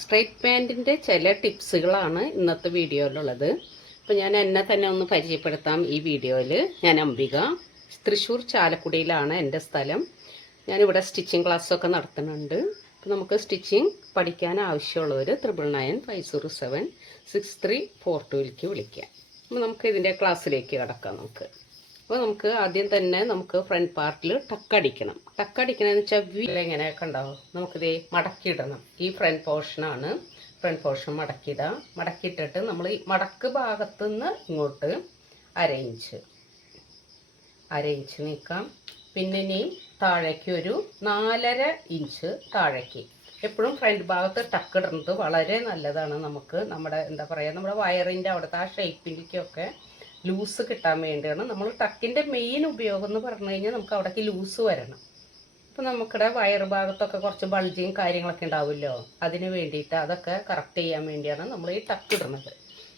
Straight പാന്റിന്റെ ചില ടിപ്സുകളാണ് ഇന്നത്തെ വീഡിയോയിലുള്ളത്. അപ്പോൾ ഞാൻ എന്നെ തന്നെ ഒന്ന് പരിചയപ്പെടുത്താം ഈ വീഡിയോയിൽ ഞാൻ അംബിക. തൃശ്ശൂർ ചാലക്കുടിയിലാണ് എന്റെ സ്ഥലം. ഞാനിവിടെ സ്റ്റിച്ചിങ് ക്ലാസ്സൊക്കെ നടത്തുന്നുണ്ട്. അപ്പോൾ നമുക്ക് സ്റ്റിച്ചിങ് പഠിക്കാൻ ആവശ്യമുള്ളവർ triple nine five zero seven six three four ടുവിലേക്ക് വിളിക്കാം. അപ്പോൾ നമുക്ക് ഇതിന്റെ ക്ലാസ്സിലേക്ക് കിടക്കാം നമുക്ക്. അപ്പോൾ നമുക്ക് ആദ്യം തന്നെ നമുക്ക് ഫ്രണ്ട് പാർട്ടിൽ ടക്കടിക്കണം ടക്കടിക്കണമെന്ന് വെച്ചാൽ വീൽ എങ്ങനെയൊക്കെ കണ്ടാവും നമുക്കിത് മടക്കിയിടണം. ഈ ഫ്രണ്ട് പോർഷനാണ് ഫ്രണ്ട് പോർഷൻ മടക്കിയിടുക മടക്കിയിട്ടിട്ട് നമ്മൾ ഈ മടക്ക് ഭാഗത്തു നിന്ന് ഇങ്ങോട്ട് അരയിഞ്ച് അരയിഞ്ച് നീക്കാം. പിന്നെ ഇനി താഴേക്ക് ഒരു നാലര ഇഞ്ച് താഴേക്ക്. എപ്പോഴും ഫ്രണ്ട് ഭാഗത്ത് ടക്കിടുന്നത് വളരെ നല്ലതാണ് നമുക്ക്. നമ്മുടെ എന്താ പറയുക നമ്മുടെ വയറിന്റെ അവിടുത്തെ ആ ഷേപ്പിലേക്കൊക്കെ ലൂസ് കിട്ടാൻ വേണ്ടിയാണ്. നമ്മൾ ടക്കിന്റെ മെയിൻ ഉപയോഗം എന്ന് പറഞ്ഞു കഴിഞ്ഞാൽ നമുക്ക് അവിടേക്ക് ലൂസ് വരണം. അപ്പോൾ നമുക്കിടെ വയറ് ഭാഗത്തൊക്കെ കുറച്ച് ബൾജിയും കാര്യങ്ങളൊക്കെ ഉണ്ടാവുമല്ലോ? അതിന് വേണ്ടിയിട്ട് അതൊക്കെ കറക്റ്റ് ചെയ്യാൻ വേണ്ടിയാണ് നമ്മൾ ഈ ടക്ക് ഇടുന്നത്.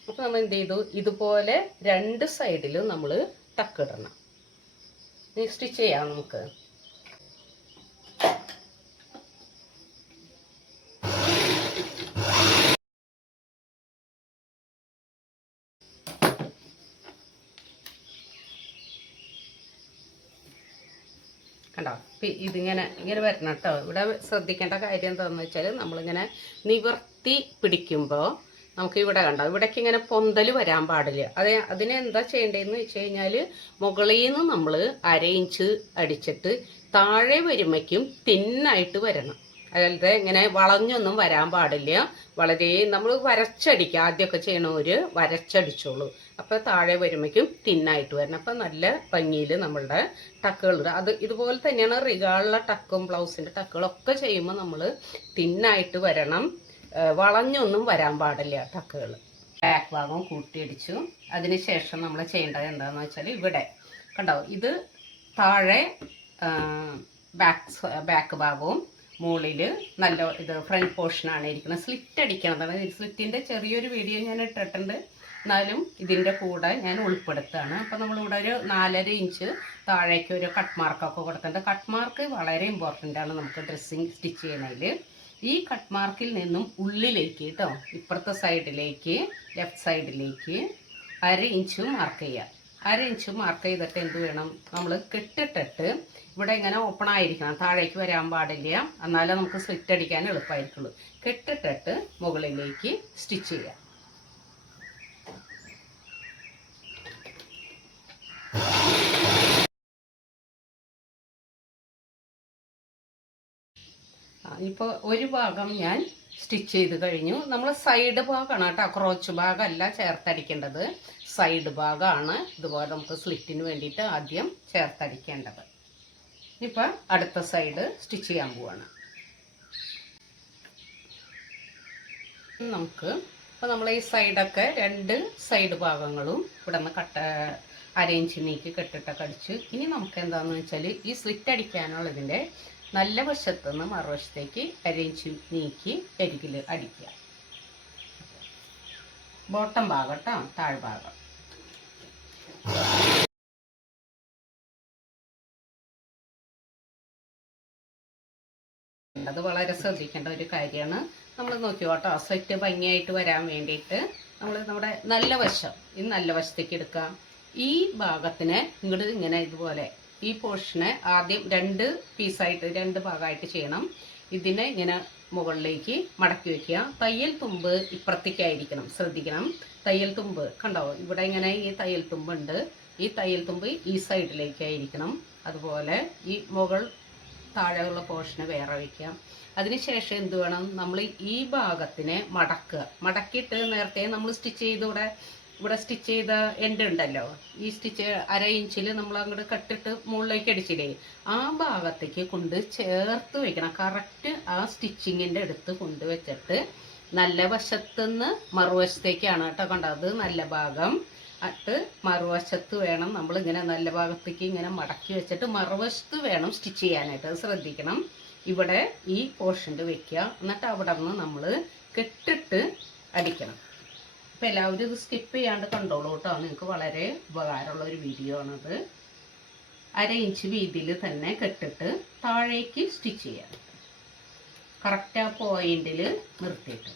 അപ്പോൾ നമ്മൾ എന്ത് ചെയ്തു? ഇതുപോലെ രണ്ട് സൈഡിലും നമ്മൾ ടക്ക് ഇടണം. സ്റ്റിച്ച് ചെയ്യാം നമുക്ക്. കണ്ടോ? ഇതിങ്ങനെ ഇങ്ങനെ വരണം കേട്ടോ. ഇവിടെ ശ്രദ്ധിക്കേണ്ട കാര്യം എന്താണെന്ന് വെച്ചാൽ നമ്മളിങ്ങനെ നിവർത്തി പിടിക്കുമ്പോൾ നമുക്ക് ഇവിടെ കണ്ടോ ഇവിടേക്ക് ഇങ്ങനെ പൊന്തൽ വരാൻ പാടില്ല. അത് അതിനെന്താ ചെയ്യേണ്ടതെന്ന് വെച്ച് കഴിഞ്ഞാൽ മുകളിൽ നിന്ന് നമ്മൾ അര ഇഞ്ച് അടിച്ചിട്ട് താഴെ വരുമ്പോഴേക്കും തിന്നായിട്ട് വരണം. അതായത് ഇങ്ങനെ വളഞ്ഞൊന്നും വരാൻ പാടില്ല. വളരെ നമ്മൾ വരച്ചടിക്കുക. ആദ്യമൊക്കെ ചെയ്യണവർ വരച്ചടിച്ചോളൂ. അപ്പോൾ താഴെ വരുമ്പോഴേക്കും തിന്നായിട്ട് വരണം. അപ്പം നല്ല ഭംഗിയിൽ നമ്മളുടെ ടക്കുകൾ ഇടുക. അത് ഇതുപോലെ തന്നെയാണ് റിഗാളിലെ ടക്കും ബ്ലൗസിന്റെ ടക്കുകളൊക്കെ ചെയ്യുമ്പോൾ നമ്മൾ തിന്നായിട്ട് വരണം. വളഞ്ഞൊന്നും വരാൻ പാടില്ല ടക്കുകൾ. ബാക്ക് ഭാഗം കൂട്ടിയടിച്ചു. അതിനുശേഷം നമ്മൾ ചെയ്യേണ്ടത് എന്താണെന്ന് വെച്ചാൽ ഇവിടെ. കണ്ടോ? ഇത് താഴെ ബാക്ക് ബാക്ക് ഭാഗവും മുകളിൽ നല്ല ഇത് ഫ്രണ്ട് പോർഷനാണ് ഇരിക്കുന്നത്. സ്ലിറ്റ് അടിക്കണതാണ് സ്ലിറ്റിന്റെ ചെറിയൊരു വീഡിയോ ഞാൻ ഇട്ടിട്ടുണ്ട്. എന്നാലും ഇതിന്റെ കൂടെ ഞാൻ ഉൾപ്പെടുത്തുകയാണ്. അപ്പോൾ നമ്മളിവിടെ ഒരു നാലര ഇഞ്ച് താഴേക്ക് ഒരു കട്ട് മാർക്കൊക്കെ കൊടുത്തിട്ടുണ്ട്. കട്ട് മാർക്ക് വളരെ ഇമ്പോർട്ടന്റ് ആണ് നമുക്ക് ഡ്രസ്സിങ് സ്റ്റിച്ച് ചെയ്യണതിൽ ഈ കട്ട് മാർക്കിൽ നിന്നും ഉള്ളിലേക്ക് കേട്ടോ ഇപ്പുറത്തെ സൈഡിലേക്ക് ലെഫ്റ്റ് സൈഡിലേക്ക് അര ഇഞ്ച് മാർക്ക് ചെയ്യുക അര ഇഞ്ച് മാർക്ക് ചെയ്തിട്ട് എന്ത് വേണം? നമ്മൾ കെട്ടിട്ടിട്ട് ഇവിടെ ഇങ്ങനെ ഓപ്പൺ ആയിരിക്കണം. താഴേക്ക് വരാൻ പാടില്ല. എന്നാലേ നമുക്ക് സ്ലിറ്റ് അടിക്കാൻ എളുപ്പമായിരിക്കുള്ളൂ കെട്ടിട്ടിട്ട് മുകളിലേക്ക് സ്റ്റിച്ച് ചെയ്യാം. ഇപ്പോൾ ഒരു ഭാഗം ഞാൻ സ്റ്റിച്ച് ചെയ്ത് കഴിഞ്ഞു. നമ്മൾ സൈഡ് ഭാഗമാണ് കേട്ടോ ക്രോച്ച് ഭാഗമല്ല ചേർത്തടിക്കേണ്ടത്. സൈഡ് ഭാഗമാണ് ഇതുപോലെ നമുക്ക് സ്ലിറ്റിന് വേണ്ടിയിട്ട് ആദ്യം ചേർത്തടിക്കേണ്ടത്. ഇപ്പം അടുത്ത സൈഡ് സ്റ്റിച്ച് ചെയ്യാൻ പോവാണ്. നമുക്ക് അപ്പോൾ നമ്മൾ ഈ സൈഡൊക്കെ രണ്ട് സൈഡ് ഭാഗങ്ങളും ഇവിടെ നിന്ന് കട്ട അരയിഞ്ച് നീക്കി കെട്ടിട്ടൊക്കെ അടിച്ച് ഇനി നമുക്ക് എന്താണെന്ന് വെച്ചാൽ ഈ സ്ലിറ്റ് അടിക്കാനുള്ളതിന്റെ നല്ല വശത്തു നിന്ന് മറുവശത്തേക്ക് അരയിഞ്ച് നീക്കി അരികിൽ അടിക്കുക. ബോട്ടം ഭാഗം കേട്ടോ താഴ്ഭാഗം അത് വളരെ ശ്രദ്ധിക്കേണ്ട ഒരു കാര്യമാണ്. നമ്മൾ നോക്കിയോ കേട്ടോ സെറ്റ് ഭംഗിയായിട്ട് വരാൻ വേണ്ടിയിട്ട് നമ്മൾ നമ്മുടെ നല്ല വശം ഈ നല്ല വശത്തേക്ക് എടുക്കാം. ഈ ഭാഗത്തിന് ഇങ്ങോട്ട് ഇങ്ങനെ ഇതുപോലെ ഈ പോർഷനെ ആദ്യം രണ്ട് പീസായിട്ട് രണ്ട് ഭാഗമായിട്ട് ചെയ്യണം. ഇതിനെ ഇങ്ങനെ മുകളിലേക്ക് മടക്കി വയ്ക്കുക തയ്യൽ തുമ്പ് ഇപ്പുറത്തേക്കായിരിക്കണം. ശ്രദ്ധിക്കണം. തയ്യൽ തുമ്പ് കണ്ടോ? ഇവിടെ ഇങ്ങനെ ഈ തയ്യൽ തുമ്പുണ്ട്. ഈ തയ്യൽ തുമ്പ് ഈ സൈഡിലേക്കായിരിക്കണം. അതുപോലെ ഈ മുകൾ താഴെയുള്ള പോർഷന് വേറെ വയ്ക്കാം അതിനുശേഷം എന്ത് വേണം? നമ്മൾ ഈ ഭാഗത്തിനെ മടക്കുക. മടക്കിയിട്ട് നേരത്തെ നമ്മൾ സ്റ്റിച്ച് ചെയ്ത് ഇവിടെ സ്റ്റിച്ച് ചെയ്ത എൻഡ് ഉണ്ടല്ലോ. ഈ സ്റ്റിച്ച് അര ഇഞ്ചിൽ നമ്മൾ അങ്ങോട്ട് കട്ടിട്ട് മുകളിലേക്ക് അടിച്ചില്ലേ? ആ ഭാഗത്തേക്ക് കൊണ്ട് ചേർത്ത് വെക്കണം. കറക്റ്റ് ആ സ്റ്റിച്ചിങ്ങിന്റെ അടുത്ത് കൊണ്ട് വെച്ചിട്ട് നല്ല വശത്തുനിന്ന് മറുവശത്തേക്കാണ് കേട്ടോ കണ്ടത്. നല്ല ഭാഗം. അട്ട് മറുവശത്ത് വേണം നമ്മൾ ഇങ്ങനെ നല്ല ഭാഗത്തേക്ക് ഇങ്ങനെ മടക്കി വെച്ചിട്ട് മറുവശത്ത് വേണം സ്റ്റിച്ച് ചെയ്യാനായിട്ട്. ശ്രദ്ധിക്കണം. ഇവിടെ ഈ പോർഷന്റെ വെക്കുക. എന്നിട്ട് അവിടെ നിന്ന് നമ്മൾ കെട്ടിട്ട് അടിക്കണം. അപ്പോൾ എല്ലാവരും ഇത് സ്കിപ്പ് ചെയ്യാണ്ട് കണ്ടോളൂ കേട്ടോ. നിങ്ങൾക്ക് വളരെ ഉപകാരമുള്ള ഒരു വീഡിയോ ആണത്. അര ഇഞ്ച് വീതിയിൽ തന്നെ കെട്ടിട്ട് താഴേക്ക് സ്റ്റിച്ച് ചെയ്യാം. കറക്റ്റ് ആ പോയിന്റിൽ നിർത്തിയിട്ട്.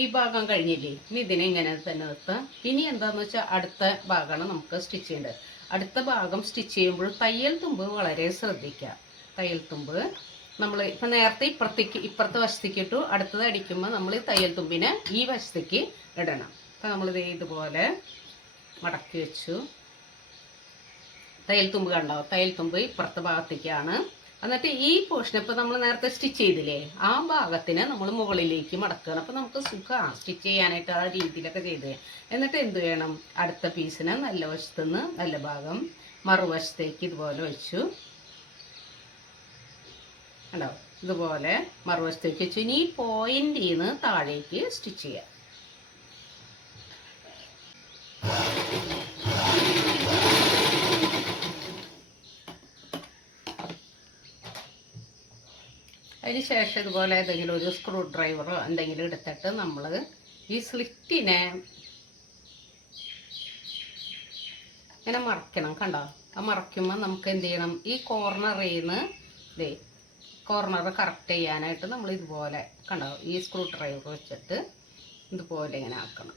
ഈ ഭാഗം കഴിഞ്ഞില്ലേ? ഇനി ഇതിനെ ഇങ്ങനെ തന്നെ നിർത്താം. ഇനി എന്താന്ന് വെച്ചാൽ അടുത്ത ഭാഗമാണ് നമുക്ക് സ്റ്റിച്ച് ചെയ്യേണ്ടത്. അടുത്ത ഭാഗം സ്റ്റിച്ച് ചെയ്യുമ്പോൾ തയ്യൽ തുമ്പ് വളരെ ശ്രദ്ധിക്കുക തയ്യൽ തുമ്പ് നമ്മൾ ഇപ്പം നേരത്തെ ഇപ്പുറത്തേക്ക് ഇപ്പുറത്തെ വശത്തേക്ക് ഇട്ടു അടുത്തത് അടിക്കുമ്പോൾ നമ്മൾ തയ്യൽ തുമ്പിനെ ഈ വശത്തേക്ക് ഇടണം. അപ്പം നമ്മളിത് ഇതുപോലെ മടക്കി വെച്ചു. തയ്യൽ തുമ്പ് കണ്ടോ? തയ്യൽ തുമ്പ് ഇപ്പുറത്തെ ഭാഗത്തേക്കാണ്. എന്നിട്ട് ഈ പോർഷൻ ഇപ്പം നമ്മൾ നേരത്തെ സ്റ്റിച്ച് ചെയ്തില്ലേ ആ ഭാഗത്തിന് നമ്മൾ മുകളിലേക്ക് മടക്കുകയാണ്. അപ്പം നമുക്ക് സുഖമാണ് സ്റ്റിച്ച് ചെയ്യാനായിട്ട് ആ രീതിയിലൊക്കെ ചെയ്ത്. എന്നിട്ട് എന്ത് വേണം? അടുത്ത പീസിനെ നല്ല വശത്തുനിന്ന് നല്ല ഭാഗം മറുവശത്തേക്ക് ഇതുപോലെ വെച്ചു. കണ്ടോ? ഇതുപോലെ മറുവശത്തേക്ക് വെച്ച് ഇനി പോയിന്റ് നിന്ന് താഴേക്ക് സ്റ്റിച്ച് ചെയ്യാം. അതിന് ശേഷം ഇതുപോലെ ഏതെങ്കിലും ഒരു സ്ക്രൂ ഡ്രൈവറോ എന്തെങ്കിലും എടുത്തിട്ട് നമ്മൾ ഈ സ്ലിറ്റിനെ ഇങ്ങനെ മറക്കണം കണ്ടോ? ആ മറയ്ക്കുമ്പോൾ നമുക്ക് എന്ത് ചെയ്യണം? ഈ കോർണറിൽ നിന്ന് ദേ കോർണർ കറക്റ്റ് ചെയ്യാനായിട്ട് നമ്മൾ ഇതുപോലെ കണ്ടോ ഈ സ്ക്രൂ ഡ്രൈവർ വെച്ചിട്ട് ഇതുപോലെ ഇങ്ങനെ ആക്കണം.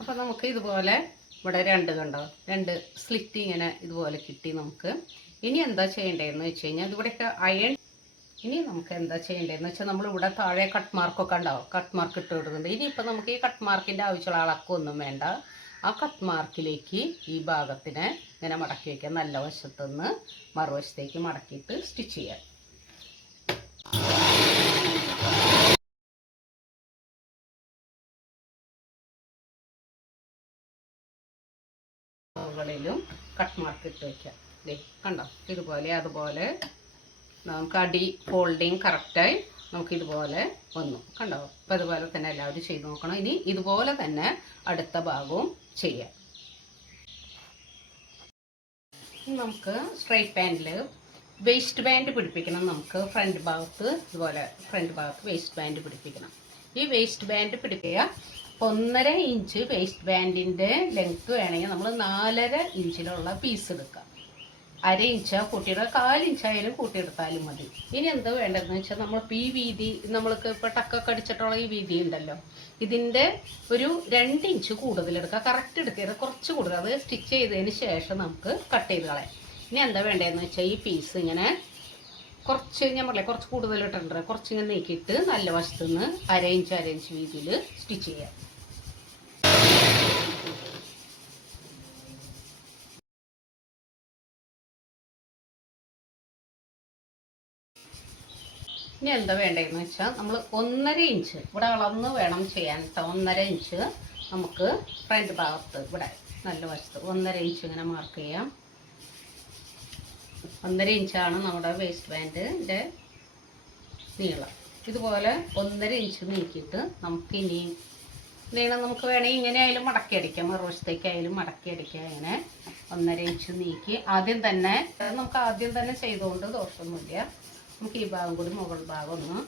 അപ്പോൾ നമുക്ക് ഇതുപോലെ ഇവിടെ രണ്ട് കണ്ടോ രണ്ട് സ്ലിറ്റ് ഇങ്ങനെ ഇതുപോലെ കിട്ടി നമുക്ക്. ഇനി എന്താ ചെയ്യേണ്ടതെന്ന് വെച്ച് കഴിഞ്ഞാൽ ഇവിടെയൊക്കെ അയൺ ഇനി നമുക്ക് എന്താ ചെയ്യേണ്ടതെന്ന് വെച്ചാൽ നമ്മൾ ഇവിടെ താഴെ കട്ട് മാർക്കൊക്കെ ഉണ്ടാവും കട്ട് മാർക്ക് ഇട്ട് കൊടുക്കുന്നുണ്ട്. ഇനിയിപ്പോൾ നമുക്ക് ഈ കട്ട് മാർക്കിന്റെ ആവശ്യമുള്ള അളക്കൊന്നും വേണ്ട. ആ കട്ട് മാർക്കിലേക്ക് ഈ ഭാഗത്തിനെ ഇങ്ങനെ മടക്കി വയ്ക്കുക നല്ല വശത്തുനിന്ന് മറുവശത്തേക്ക് മടക്കിയിട്ട് സ്റ്റിച്ച് ചെയ്യാം. മുകളിലും കട്ട് മാർക്ക് ഇട്ട് വയ്ക്കാം ദേ കണ്ടോ? ഇതുപോലെ അതുപോലെ നമുക്ക് അടി ഫോൾഡിങ് കറക്റ്റായി നമുക്ക് ഇതുപോലെ വന്നു. കണ്ടോ? അപ്പം അതുപോലെ തന്നെ എല്ലാവരും ചെയ്ത് നോക്കണം. ഇനി ഇതുപോലെ തന്നെ അടുത്ത ഭാഗവും ചെയ്യാം. നമുക്ക് സ്ട്രൈറ്റ് പാന്റിൽ വേസ്റ്റ് ബാൻഡ് പിടിപ്പിക്കണം നമുക്ക് ഫ്രണ്ട് ഭാഗത്ത് ഇതുപോലെ ഫ്രണ്ട് ഭാഗത്ത് വേസ്റ്റ് ബാൻഡ് പിടിപ്പിക്കണം. ഈ വേസ്റ്റ് ബാൻഡ് പിടിക്കുക ഒന്നര ഇഞ്ച് വേസ്റ്റ് ബാൻഡിന്റെ ലെങ്ത്ത് വേണമെങ്കിൽ നമ്മൾ നാലര ഇഞ്ചിലുള്ള പീസ് എടുക്കാം. അര ഇഞ്ചോ കൂട്ടിയിടുക കാലിഞ്ചായാലും കൂട്ടിയെടുത്താലും മതി. ഇനി എന്താ വേണ്ടതെന്ന് വെച്ചാൽ നമ്മളിപ്പോൾ ഈ വീതി നമ്മൾക്ക് ഇപ്പോൾ ടക്കൊക്കെ അടിച്ചിട്ടുള്ള ഈ വീതി ഉണ്ടല്ലോ. ഇതിന്റെ ഒരു രണ്ട് ഇഞ്ച് കൂടുതലെടുക്കുക കറക്റ്റ് എടുക്കരുത് കുറച്ച് കൂടുതൽ അത് സ്റ്റിച്ച് ചെയ്തതിന് ശേഷം നമുക്ക് കട്ട് ചെയ്ത് കളയാം. ഇനി എന്താ വേണ്ടതെന്ന് വെച്ചാൽ ഈ പീസ് ഇങ്ങനെ കുറച്ച് ഞാൻ പറയാം കുറച്ച് കൂടുതൽ ഇട്ടിട്ടുണ്ട്. കുറച്ച് ഇങ്ങനെ നീക്കിയിട്ട് നല്ല വശത്തുനിന്ന് അര ഇഞ്ച് അര ഇഞ്ച് വീതിയിൽ സ്റ്റിച്ച് ചെയ്യാം. ഇനി എന്താ വേണ്ടതെന്ന് വെച്ചാൽ നമ്മൾ ഒന്നര ഇഞ്ച് ഇവിടെ അളന്ന് വേണം ചെയ്യാൻ കേട്ടോ ഒന്നര ഇഞ്ച് നമുക്ക് ഫ്രണ്ട് ഭാഗത്ത് ഇവിടെ നല്ല വശത്ത് ഒന്നര ഇഞ്ച് ഇങ്ങനെ മാർക്ക് ചെയ്യാം. ഒന്നര ഇഞ്ചാണ് നമ്മുടെ വേസ്റ്റ് ബാൻഡിന്റെ നീളം. ഇതുപോലെ ഒന്നര ഇഞ്ച് നീക്കിയിട്ട് നമുക്ക് ഇനി നീളം നമുക്ക് വേണമെങ്കിൽ ഇങ്ങനെ ആയാലും മടക്കി അടിക്കാം. മറുവശത്തേക്കായാലും മടക്കി അടിക്കാം. ഇങ്ങനെ ഒന്നര ഇഞ്ച് നീക്കി. ആദ്യം തന്നെ നമുക്ക് ആദ്യം തന്നെ ചെയ്തുകൊണ്ട് ദോഷമൊന്നുമില്ല. നമുക്ക് ഈ ഭാഗം കൂടി മുകൾ ഭാഗം ഒന്ന്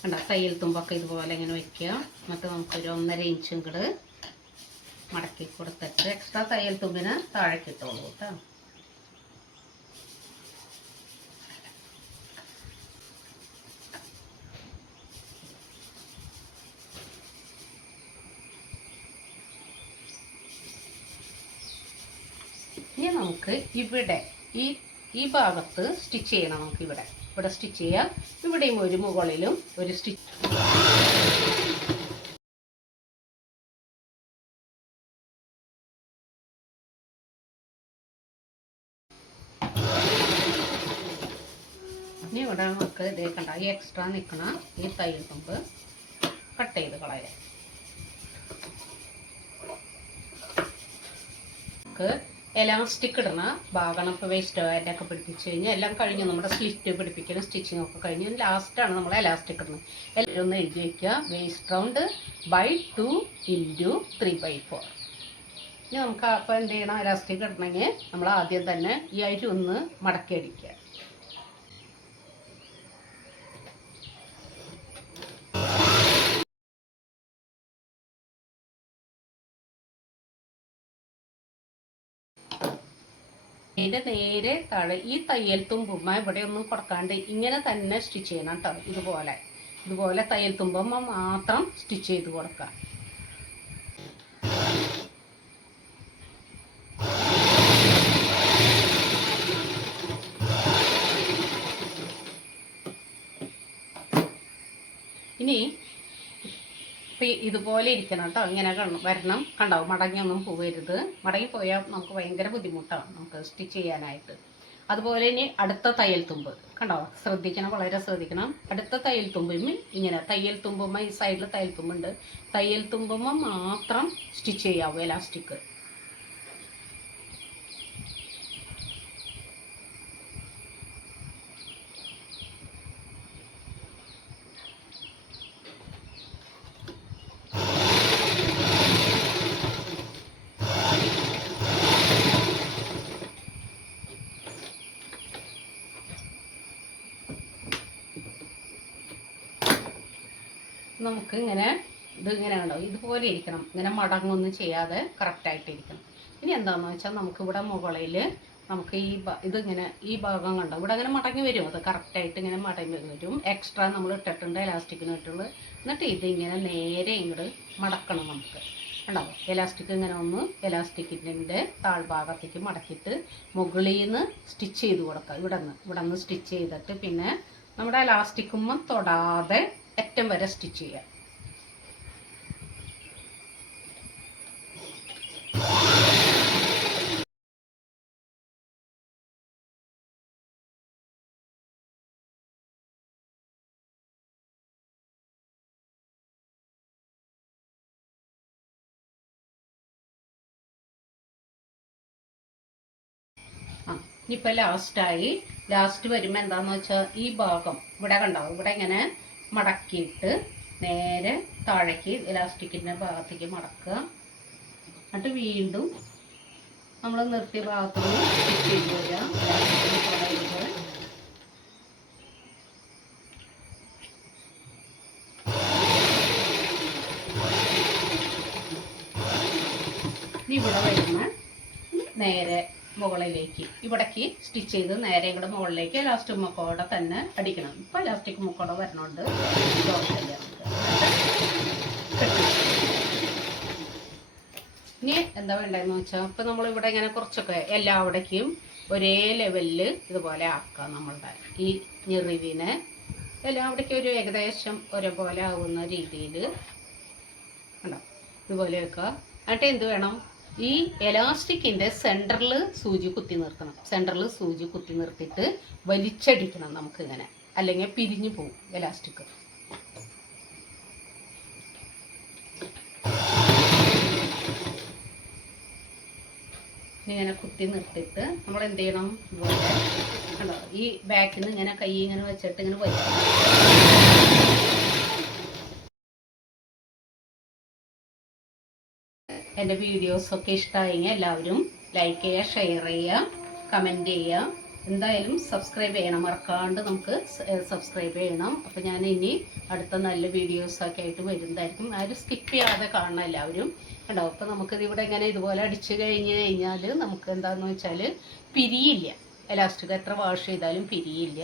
കണ്ട? തയ്യൽ തുമ്പൊക്കെ ഇതുപോലെ ഇങ്ങനെ വെക്കുക. എന്നിട്ട് നമുക്കൊരു ഒന്നര ഇഞ്ചും കൂടെ മടക്കി കൊടുത്തിട്ട് എക്സ്ട്രാ തയ്യൽ തുമ്പിന് താഴേക്ക് ഇട്ടോളൂ കേട്ടോ ഇനി നമുക്ക് ഇവിടെ ഈ ഈ ഭാഗത്ത് സ്റ്റിച്ച് ചെയ്യണം നമുക്ക് ഇവിടെ ഇവിടെ സ്റ്റിച്ച് ചെയ്യാം. ഇവിടെയും ഒരു മുകളിലും ഒരു സ്റ്റിച്ച് ഇനി ഇവിടെ നമുക്ക് ഇതേ കണ്ട ഈ എക്സ്ട്രാ നിൽക്കണ ഈ തയ്യൽ തുമ്പ് കട്ട് ചെയ്ത് കളയാം. എലാസ്റ്റിക് ഇടണം. ഭാഗണം ഇപ്പോൾ വേസ്റ്റ് ഒക്കെ പിടിപ്പിച്ച് കഴിഞ്ഞാൽ എല്ലാം കഴിഞ്ഞു നമ്മുടെ സ്ലിറ്റ് പിടിപ്പിക്കണം സ്റ്റിച്ചിങ് ഒക്കെ കഴിഞ്ഞ് ലാസ്റ്റാണ് നമ്മൾ എലാസ്റ്റിക് ഇടുന്നത്. എല്ലാം ഒന്ന് എഴുതി വയ്ക്കുക waist round by two into three by four ഇനി നമുക്ക് അപ്പോൾ എന്ത് ചെയ്യണം? എലാസ്റ്റിക് ഇടണമെങ്കിൽ നമ്മൾ ആദ്യം തന്നെ ഈ അരി ഒന്ന് മടക്കി അടിക്കുക. ഇതിന്റെ നേരെ താഴെ ഈ തയ്യൽ തുമ്പുമ്മ ഇവിടെ ഒന്നും കൊടുക്കാണ്ട് ഇങ്ങനെ തന്നെ സ്റ്റിച്ച് ചെയ്യണം കേട്ടോ ഇതുപോലെ. ഇതുപോലെ തയ്യൽ തുമ്പുമ്മ മാത്രം സ്റ്റിച്ച് ചെയ്ത് കൊടുക്കുക ഇനി ഇപ്പം ഇതുപോലെ ഇരിക്കണം കേട്ടോ. ഇങ്ങനെ വരണം. കണ്ടാവും മടങ്ങിയൊന്നും പോവരുത്. മടങ്ങി പോയാൽ നമുക്ക് ഭയങ്കര ബുദ്ധിമുട്ടാണ് നമുക്ക് സ്റ്റിച്ച് ചെയ്യാനായിട്ട്. അതുപോലെ ഇനി അടുത്ത തയ്യൽ തുമ്പ്. കണ്ടോ? ശ്രദ്ധിക്കണം വളരെ ശ്രദ്ധിക്കണം. അടുത്ത തയ്യൽ തുമ്പും ഇങ്ങനെ തയ്യൽ തുമ്പുമ്മ ഈ സൈഡിൽ തയ്യൽ തുമ്പുണ്ട്. തയ്യൽ തുമ്പുമ്മ മാത്രം സ്റ്റിച്ച് ചെയ്യാവൂ എലാസ്റ്റിക് നമുക്ക് ഇങ്ങനെ ഇത് ഇങ്ങനെ ഉണ്ടാവും ഇതുപോലെ ഇരിക്കണം. ഇങ്ങനെ മടങ്ങൊന്നും ചെയ്യാതെ കറക്റ്റായിട്ട് ഇരിക്കണം. ഇനി എന്താണെന്ന് വെച്ചാൽ നമുക്ക് ഇവിടെ മുകളിൽ നമുക്ക് ഈ ഇതിങ്ങനെ ഈ ഭാഗം കണ്ടോ? ഇവിടെ അങ്ങനെ മടങ്ങി വരും. അത് കറക്റ്റായിട്ട് ഇങ്ങനെ മടങ്ങി വരും. എക്സ്ട്രാ നമ്മൾ ഇട്ടിട്ടുണ്ട് എലാസ്റ്റിക്കിന് ഇട്ടുള്ളത് എന്നിട്ട് ഇതിങ്ങനെ നേരെ ഇങ്ങോട്ട് മടക്കണം നമുക്ക്. ഉണ്ടാവും എലാസ്റ്റിക് ഇങ്ങനെ ഒന്ന് എലാസ്റ്റിക്കിന്റെ താഴ്ഭാഗത്തേക്ക് മടക്കിയിട്ട് മുകളിൽ നിന്ന് സ്റ്റിച്ച് ചെയ്ത് കൊടുക്കുക ഇവിടെ നിന്ന് ഇവിടെ നിന്ന് സ്റ്റിച്ച് ചെയ്തിട്ട് പിന്നെ നമ്മുടെ എലാസ്റ്റിക്കുമ്പം തൊടാതെ അറ്റം വരെ സ്റ്റിച്ച് ചെയ്യുക ആ ഇനിയിപ്പോൾ ലാസ്റ്റായി ലാസ്റ്റ് വരുമ്പോൾ എന്താണെന്ന് വെച്ചാൽ ഈ ഭാഗം ഇവിടെ കണ്ടോ? ഇവിടെ ഇങ്ങനെ മടക്കിയിട്ട് നേരെ താഴേക്ക് ഇലാസ്റ്റിക്കിന്റെ ഭാഗത്തേക്ക് മടക്കുക. എന്നിട്ട് വീണ്ടും നമ്മൾ നിർത്തിയ ഭാഗത്തുനിന്ന് സ്റ്റിച്ച് ചെയ്ത് വരിക elastic തൊടരുത്. ഇനി ഇവിടെ വരുന്ന നേരെ മുകളിലേക്ക്. ഇവിടേക്ക് സ്റ്റിച്ച് ചെയ്ത് നേരെ ഇവിടെ മുകളിലേക്ക് ലാസ്റ്റ് മുക്കോടെ തന്നെ അടിക്കണം. ഇപ്പം ലാസ്റ്റിക് മുക്കോടെ വരണോണ്ട്. ഇനി എന്താ വേണ്ടതെന്ന് വെച്ചാൽ ഇപ്പം നമ്മൾ ഇവിടെ ഇങ്ങനെ കുറച്ചൊക്കെ എല്ലാവിടേക്കും ഒരേ ലെവലിൽ ഇതുപോലെ ആക്കാം നമ്മളുടെ ഈ ഞെറിവിനെ. എല്ലാവിടേക്കും ഒരു ഏകദേശം ഒരേപോലെ ആവുന്ന രീതിയിൽ ഉണ്ടോ ഇതുപോലെ വെക്കുക എന്നിട്ട് എന്ത് വേണം? ഈ എലാസ്റ്റിക്കിന്റെ സെന്ററിൽ സൂചി കുത്തി നിർത്തണം. സെന്ററിൽ സൂചി കുത്തി നിർത്തിയിട്ട് വലിച്ചടിക്കണം നമുക്ക് ഇങ്ങനെ. അല്ലെങ്കിൽ പിരിഞ്ഞു പോകും എലാസ്റ്റിക് ഇങ്ങനെ കുത്തി നിർത്തിയിട്ട് നമ്മൾ എന്ത് ചെയ്യണം? ഇതുപോലെ കണ്ടോ? ഈ ബാക്കിൽ നിന്ന് ഇങ്ങനെ കൈ ഇങ്ങനെ വെച്ചിട്ട് ഇങ്ങനെ വലിക്കും എന്റെ വീഡിയോസൊക്കെ ഇഷ്ടമായെങ്കിൽ എല്ലാവരും ലൈക്ക് ചെയ്യുക ഷെയർ ചെയ്യുക കമന്റ് ചെയ്യുക. എന്തായാലും സബ്സ്ക്രൈബ് ചെയ്യണം. മറക്കാണ്ട് നമുക്ക് സബ്സ്ക്രൈബ് ചെയ്യണം. അപ്പോൾ ഞാൻ ഇനി അടുത്ത നല്ല വീഡിയോസൊക്കെ ആയിട്ട് വരുന്നതായിരിക്കും. ആരും സ്കിപ്പ് ചെയ്യാതെ കാണണം എല്ലാവരും. കണ്ടോ? അപ്പോൾ നമുക്കിത് ഇവിടെ ഇങ്ങനെ ഇതുപോലെ അടിച്ചു കഴിഞ്ഞ് കഴിഞ്ഞാൽ നമുക്ക് എന്താണെന്ന് വെച്ചാൽ പിരിയില്ല. എലാസ്റ്റിക് എത്ര വാഷ് ചെയ്താലും പിരിയില്ല.